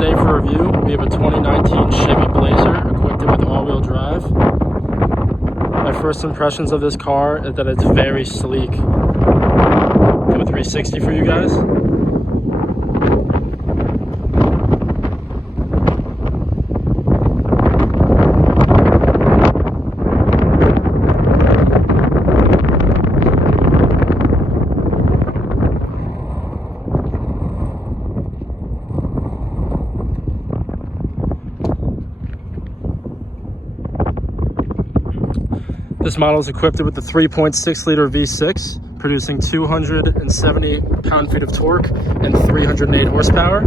today for review. We have a 2019 Chevy Blazer equipped with all-wheel drive. My first impressions of this car is that it's very sleek. Do a 360 for you guys. This model is equipped with the 3.6 liter V6, producing 270 pound-feet of torque and 308 horsepower.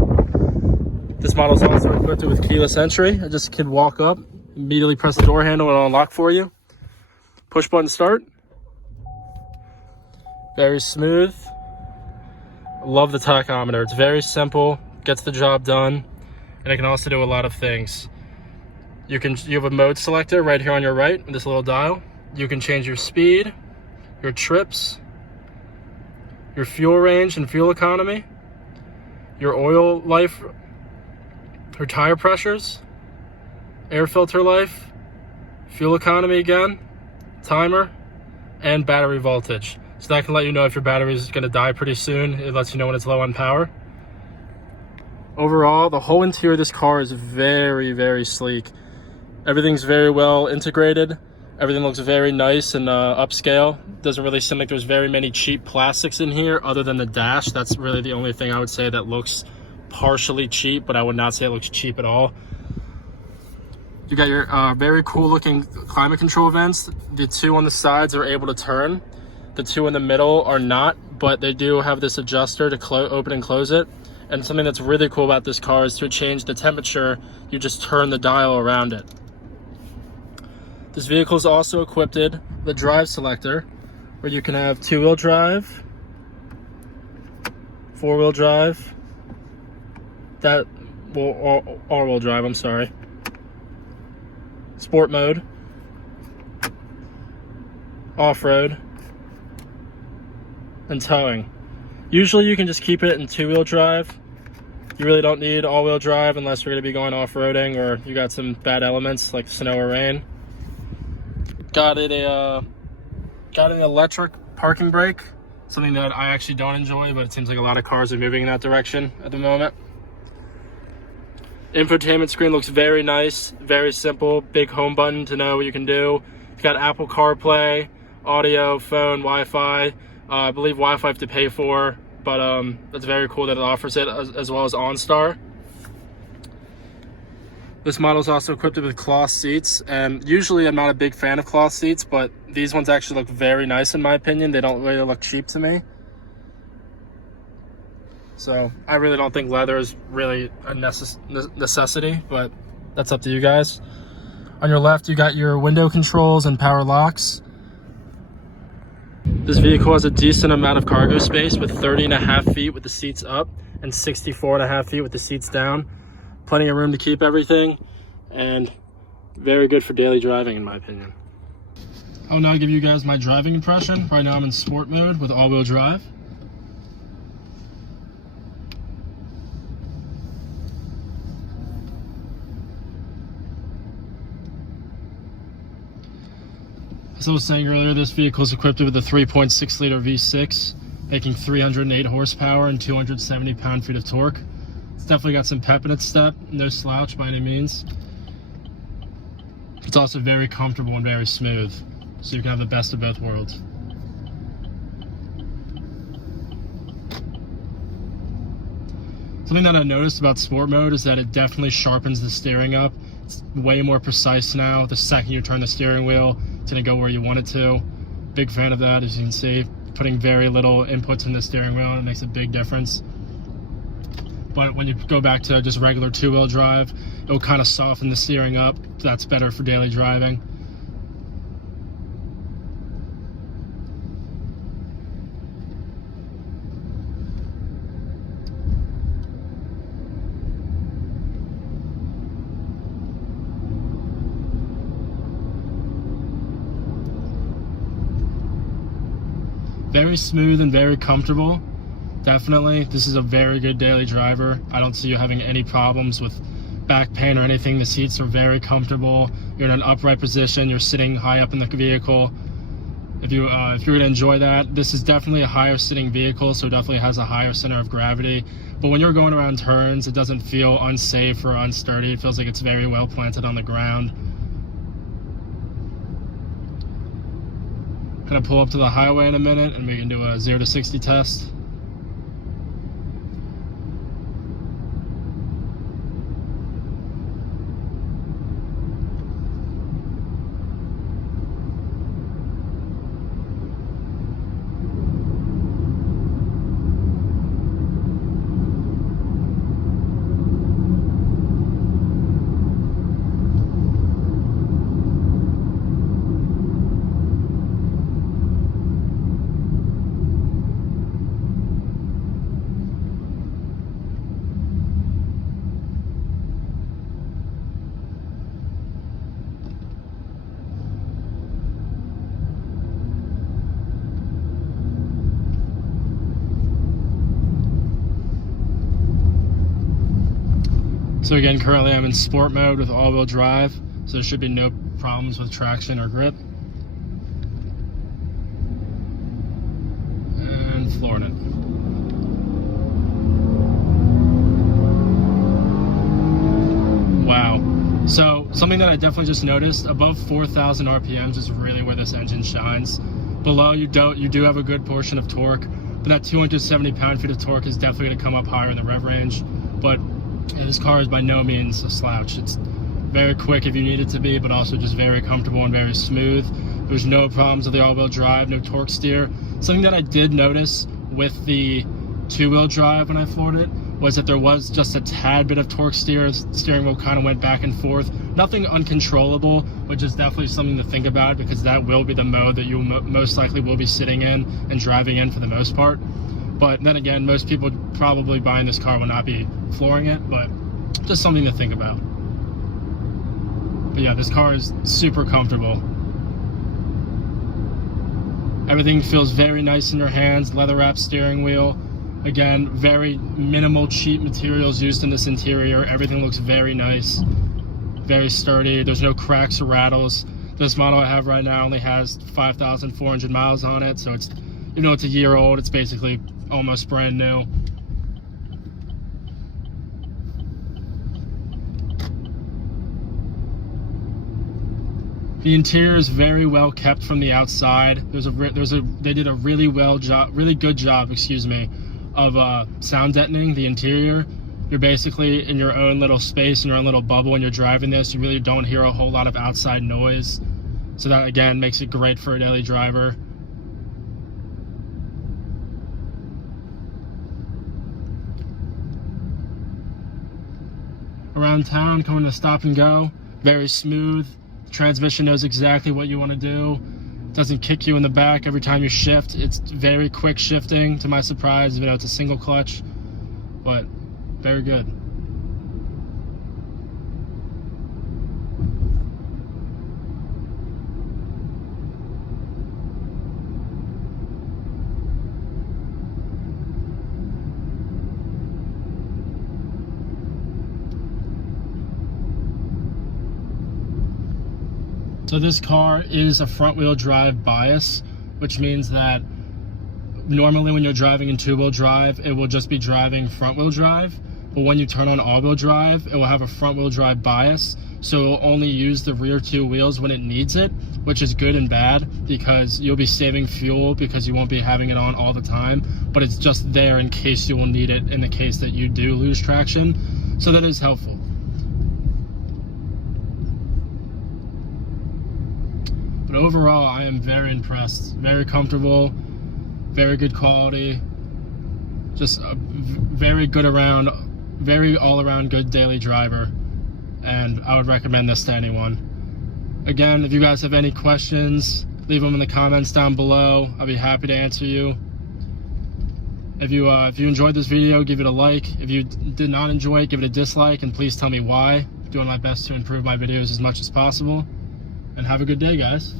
This model is also equipped with keyless entry. I just can walk up, immediately press the door handle and it'll unlock for you. Push button start. Very smooth. Love the tachometer. It's very simple, gets the job done, and it can also do a lot of things. You have a mode selector right here on your right with this little dial. You can change your speed, your trips, your fuel range and fuel economy, your oil life, your tire pressures, air filter life, fuel economy again, timer, and battery voltage. So that can let you know if your battery is going to die pretty soon. It lets you know when it's low on power. Overall, the whole interior of this car is very, very sleek. Everything's very well integrated. Everything looks very nice and upscale. Doesn't really seem like there's very many cheap plastics in here other than the dash. That's really the only thing I would say that looks partially cheap, but I would not say it looks cheap at all. You got your very cool looking climate control vents. The two on the sides are able to turn. The two in the middle are not, but they do have this adjuster to open and close it. And something that's really cool about this car is to change the temperature, you just turn the dial around it. This vehicle is also equipped with a drive selector where you can have two-wheel drive, four-wheel drive, all-wheel drive, I'm sorry, sport mode, off-road, and towing. Usually you can just keep it in two-wheel drive. You really don't need all-wheel drive unless you're going to be going off-roading or you got some bad elements like snow or rain. Got an electric parking brake, something that I actually don't enjoy, but it seems like a lot of cars are moving in that direction at the moment. Infotainment screen looks very nice, very simple, big home button to know what you can do. You've got Apple CarPlay, audio, phone, Wi-Fi. I believe Wi-Fi you have to pay for, but that's very cool that it offers it, as well as OnStar. This model is also equipped with cloth seats, and usually I'm not a big fan of cloth seats, but these ones actually look very nice in my opinion. They don't really look cheap to me. So I really don't think leather is really a necessity, but that's up to you guys. On your left, you got your window controls and power locks. This vehicle has a decent amount of cargo space with 30.5 feet with the seats up and 64.5 feet with the seats down. Plenty of room to keep everything, and very good for daily driving in my opinion. I will now give you guys my driving impression. Right now I'm in sport mode with all-wheel drive. As I was saying earlier, this vehicle is equipped with a 3.6 liter V6, making 308 horsepower and 270 pound-feet of torque. It's definitely got some pep in its step, no slouch by any means. It's also very comfortable and very smooth, so you can have the best of both worlds. Something that I noticed about sport mode is that it definitely sharpens the steering up. It's way more precise now. The second you turn the steering wheel, it's going to go where you want it to. Big fan of that, as you can see. Putting very little inputs in the steering wheel, and it makes a big difference. But when you go back to just regular two-wheel drive, it'll kind of soften the steering up. That's better for daily driving. Very smooth and very comfortable. definitely. This is a very good daily driver. I don't see you having any problems with back pain or anything. The seats are very comfortable. You're in an upright position. You're sitting high up in the vehicle. If you're gonna enjoy that, this is definitely a higher sitting vehicle, so it definitely has a higher center of gravity. But when you're going around turns, it doesn't feel unsafe or unsturdy. It feels like it's very well planted on the ground. Gonna pull up to the highway in a minute and we can do a 0 to 60 test. So again, currently I'm in sport mode with all-wheel drive, so there should be no problems with traction or grip. And flooring it. Wow. So something that I definitely just noticed, above 4,000 RPMs is really where this engine shines. Below, you do have a good portion of torque, but that 270 pound-feet of torque is definitely going to come up higher in the rev range. But yeah, this car is by no means a slouch. It's very quick if you need it to be, but also just very comfortable and very smooth. There's no problems with the all-wheel drive, no torque steer. Something that I did notice with the two-wheel drive when I floored it was that there was just a tad bit of torque steer. The steering wheel kind of went back and forth. Nothing uncontrollable, which is definitely something to think about because that will be the mode that you most likely will be sitting in and driving in for the most part. But then again, most people probably buying this car will not be flooring it, but just something to think about. But yeah, this car is super comfortable. Everything feels very nice in your hands. Leather wrapped steering wheel. Again, very minimal cheap materials used in this interior. Everything looks very nice, very sturdy. There's no cracks or rattles. This model I have right now only has 5,400 miles on it, so it's, even though it's a year old, it's basically almost brand new. The interior is very well kept from the outside. They did a really good job, excuse me, of sound deadening the interior. You're basically in your own little space, in your own little bubble when you're driving this. You really don't hear a whole lot of outside noise. So that again makes it great for a daily driver. Around town, coming to stop and go, very smooth. The transmission knows exactly what you want to do. It doesn't kick you in the back every time you shift. It's very quick shifting, to my surprise, even though it's a single clutch, but very good. So this car is a front-wheel drive bias, which means that normally when you're driving in two-wheel drive, it will just be driving front-wheel drive. But when you turn on all-wheel drive, it will have a front-wheel drive bias. So it will only use the rear two wheels when it needs it, which is good and bad because you'll be saving fuel because you won't be having it on all the time. But it's just there in case you will need it in the case that you do lose traction. So that is helpful. But overall, I am very impressed. Very comfortable, very good quality, just a very good around, very all-around good daily driver. And I would recommend this to anyone. Again, if you guys have any questions, leave them in the comments down below. I'll be happy to answer you. If you enjoyed this video, give it a like. If you did not enjoy it, give it a dislike, and please tell me why. I'm doing my best to improve my videos as much as possible. And have a good day, guys.